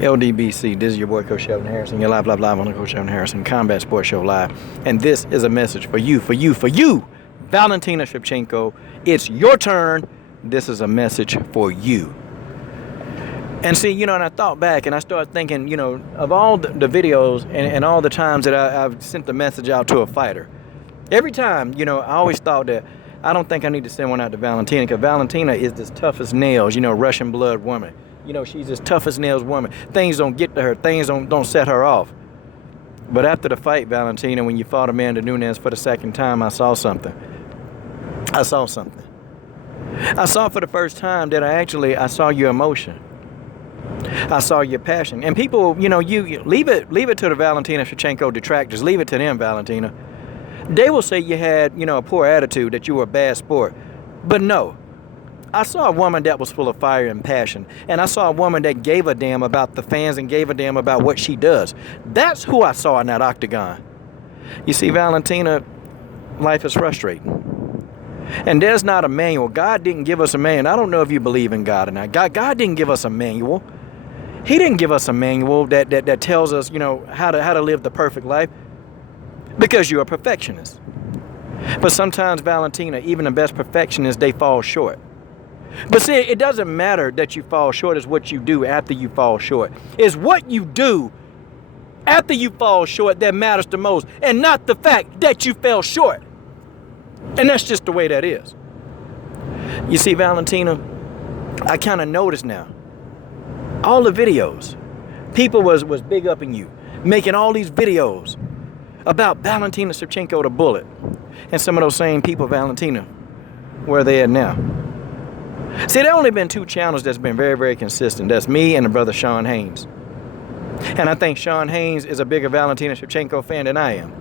LDBC, this is your boy Coach Sheldon Harrison. You're live on the Coach Sheldon Harrison Combat Sports Show Live. And this is a message for you, Valentina Shevchenko. It's your turn. This is a message for you. And see, and I thought back and I started thinking, of all the videos and all the times that I've sent the message out to a fighter. Every time, I always thought that I don't think I need to send one out to Valentina, because Valentina is this tough as nails, Russian blood woman. She's this tough as nails woman. Things don't get to her. Things don't set her off. But after the fight, Valentina, when you fought Amanda Nunes for the second time, I saw something. I saw for the first time that I saw your emotion. I saw your passion. And people, you leave it to the Valentina Shevchenko detractors. Leave it to them, Valentina. They will say you had, a poor attitude, that you were a bad sport. But no. I saw a woman that was full of fire and passion. And I saw a woman that gave a damn about the fans and gave a damn about what she does. That's who I saw in that octagon. You see, Valentina, life is frustrating. And there's not a manual. God didn't give us a manual. I don't know if you believe in God or not. God didn't give us a manual. He didn't give us a manual that tells us, how to live the perfect life. Because you're a perfectionist. But sometimes, Valentina, even the best perfectionists, they fall short. But see, it doesn't matter that you fall short. It's what you do after you fall short. It's what you do after you fall short that matters the most, and not the fact that you fell short. And that's just the way that is. You see, Valentina, I kind of noticed now. All the videos, people was big upping you, making all these videos about Valentina Shevchenko the Bullet. And some of those same people, Valentina, where are they at now? See, there only been two channels that's been very, very consistent. That's me and the brother Sean Haynes. And I think Sean Haynes is a bigger Valentina Shevchenko fan than I am.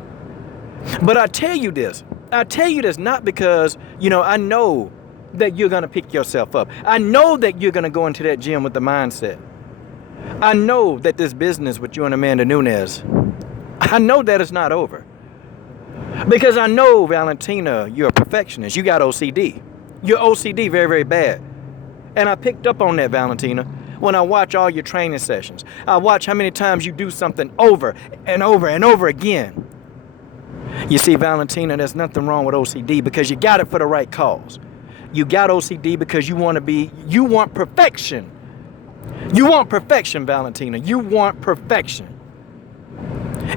But I tell you this not because, I know that you're going to pick yourself up. I know that you're going to go into that gym with the mindset. I know that this business with you and Amanda Nunes, I know that it's not over. Because I know, Valentina, you're a perfectionist. You got OCD. You're OCD very, very bad. And I picked up on that, Valentina, when I watch all your training sessions. I watch how many times you do something over and over and over again. You see, Valentina, there's nothing wrong with OCD because you got it for the right cause. You got OCD because you want perfection. You want perfection, Valentina. You want perfection.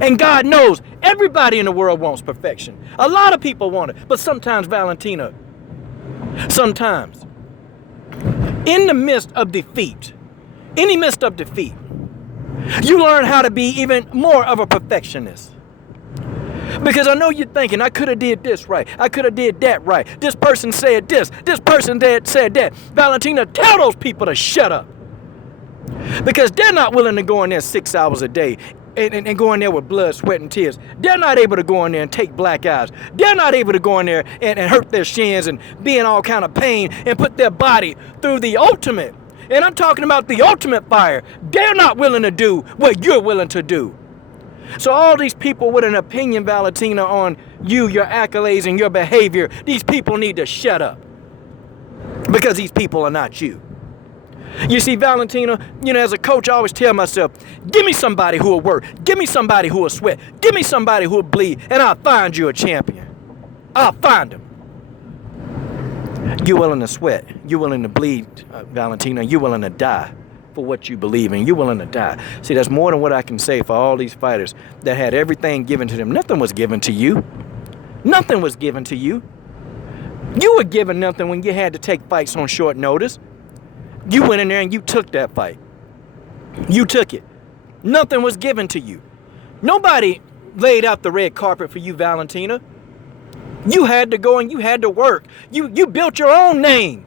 And God knows everybody in the world wants perfection. A lot of people want it. But sometimes, Valentina, in the midst of defeat, you learn how to be even more of a perfectionist. Because I know you're thinking, I could have did this right. I could have did that right. This person said this. This person said that. Valentina, tell those people to shut up. Because they're not willing to go in there 6 hours a day and go in there with blood, sweat, and tears. They're not able to go in there and take black eyes. They're not able to go in there and hurt their shins and be in all kind of pain and put their body through the ultimate. And I'm talking about the ultimate fire. They're not willing to do what you're willing to do. So all these people with an opinion, Valentina, on you, your accolades, and your behavior, these people need to shut up. Because these people are not you. You see, Valentina, as a coach, I always tell myself, give me somebody who will work. Give me somebody who will sweat. Give me somebody who will bleed, and I'll find you a champion. I'll find him. You're willing to sweat. You're willing to bleed, Valentina. You're willing to die for what you believe in. You're willing to die. See, that's more than what I can say for all these fighters that had everything given to them. Nothing was given to you. Nothing was given to you. You were given nothing when you had to take fights on short notice. You went in there and you took that fight. You took it. Nothing was given to you. Nobody laid out the red carpet for you, Valentina. You had to go and you had to work. You built your own name.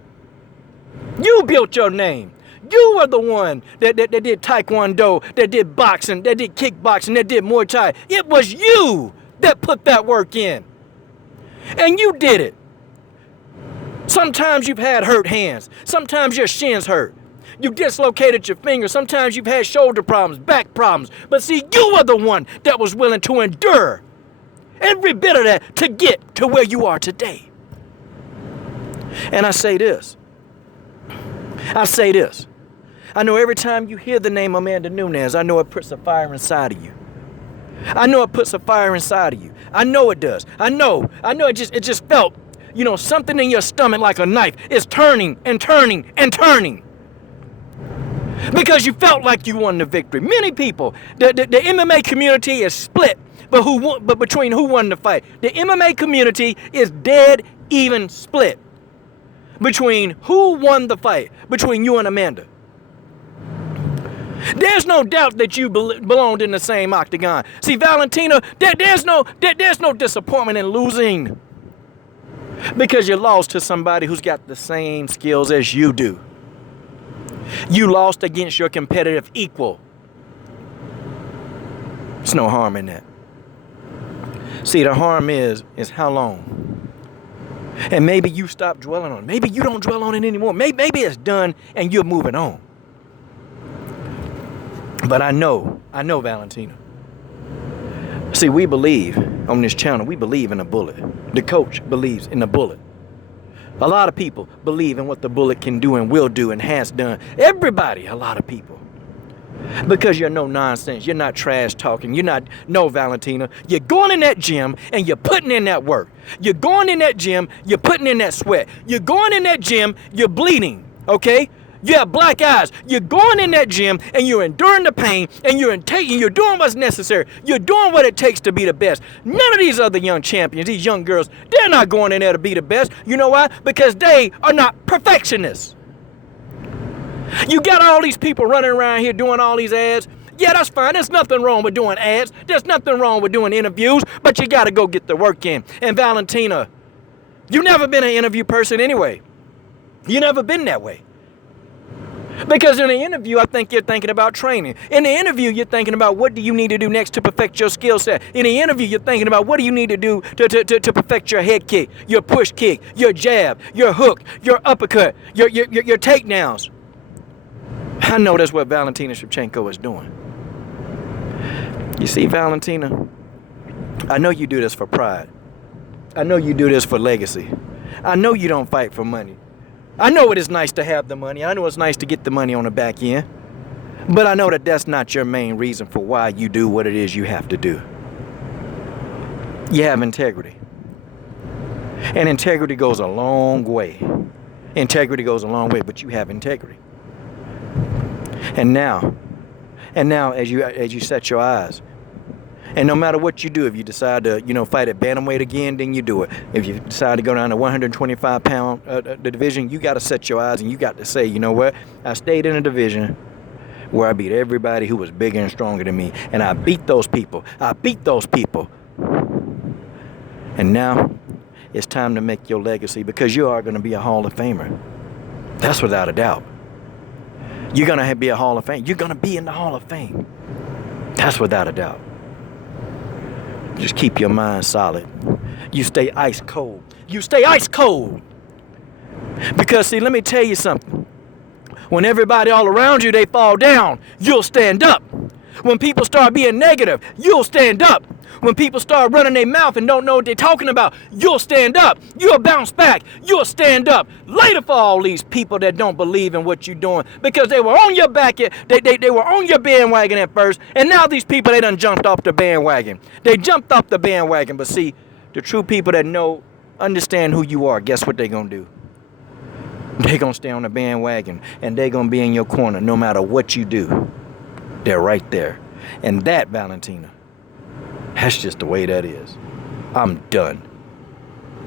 You built your name. You were the one that did taekwondo, that did boxing, that did kickboxing, that did Muay Thai. It was you that put that work in. And you did it. Sometimes you've had hurt hands. Sometimes your shins hurt. You dislocated your fingers. Sometimes you've had shoulder problems, back problems. But see, you were the one that was willing to endure every bit of that to get to where you are today. And I say this. I know every time you hear the name Amanda Nunes, I know it puts a fire inside of you. I know it puts a fire inside of you. I know it does. I know it just felt, something in your stomach like a knife is turning and turning and turning. Because you felt like you won the victory. Many people, the MMA community is split, but between who won the fight. The MMA community is dead even split between who won the fight, between you and Amanda. There's no doubt that you belonged in the same octagon. See, Valentina, there's no disappointment in losing, because you lost to somebody who's got the same skills as you do. You lost against your competitive equal. There's no harm in that. See, the harm is how long? And maybe you stop dwelling on it. Maybe you don't dwell on it anymore. Maybe it's done and you're moving on. But I know, Valentina. See, we believe on this channel, we believe in a bullet. The coach believes in a bullet. A lot of people believe in what the bullet can do and will do and has done. Everybody, a lot of people. Because you're no nonsense. You're not trash talking. No, Valentina. You're going in that gym and you're putting in that work. You're going in that gym, you're putting in that sweat. You're going in that gym, you're bleeding, okay? You have black eyes. You're going in that gym and you're enduring the pain and you're doing what's necessary. You're doing what it takes to be the best. None of these other young champions, these young girls, they're not going in there to be the best. You know why? Because they are not perfectionists. You got all these people running around here doing all these ads. Yeah, that's fine. There's nothing wrong with doing ads. There's nothing wrong with doing interviews, but you got to go get the work in. And Valentina, you've never been an interview person anyway. You've never been that way. Because in the interview, I think you're thinking about training. In the interview, you're thinking about what do you need to do next to perfect your skill set. In the interview, you're thinking about what do you need to do to perfect your head kick, your push kick, your jab, your hook, your uppercut, your takedowns. I know that's what Valentina Shevchenko is doing. You see, Valentina, I know you do this for pride. I know you do this for legacy. I know you don't fight for money. I know it is nice to have the money. I know it's nice to get the money on the back end. But I know that that's not your main reason for why you do what it is you have to do. You have integrity. And integrity goes a long way. Integrity goes a long way, but you have integrity. And now as you set your eyes, and no matter what you do, if you decide to, fight at bantamweight again, then you do it. If you decide to go down to 125-pound the division, you got to set your eyes and you got to say, you know what? I stayed in a division where I beat everybody who was bigger and stronger than me, and I beat those people. And now it's time to make your legacy, because you are going to be a Hall of Famer. That's without a doubt. You're going to be a Hall of Fame. You're going to be in the Hall of Fame. That's without a doubt. Just keep your mind solid. You stay ice cold. You stay ice cold. Because, see, let me tell you something. When everybody all around you, they fall down, you'll stand up. When people start being negative, you'll stand up. When people start running their mouth and don't know what they're talking about, you'll stand up. You'll bounce back. You'll stand up. Later for all these people that don't believe in what you're doing, because they were on your back, they were on your bandwagon at first, and now these people, they done jumped off the bandwagon. They jumped off the bandwagon, but see, the true people that understand who you are, guess what they're going to do? They're going to stay on the bandwagon, and they're going to be in your corner no matter what you do. They're right there. And that, Valentina, that's just the way that is. I'm done.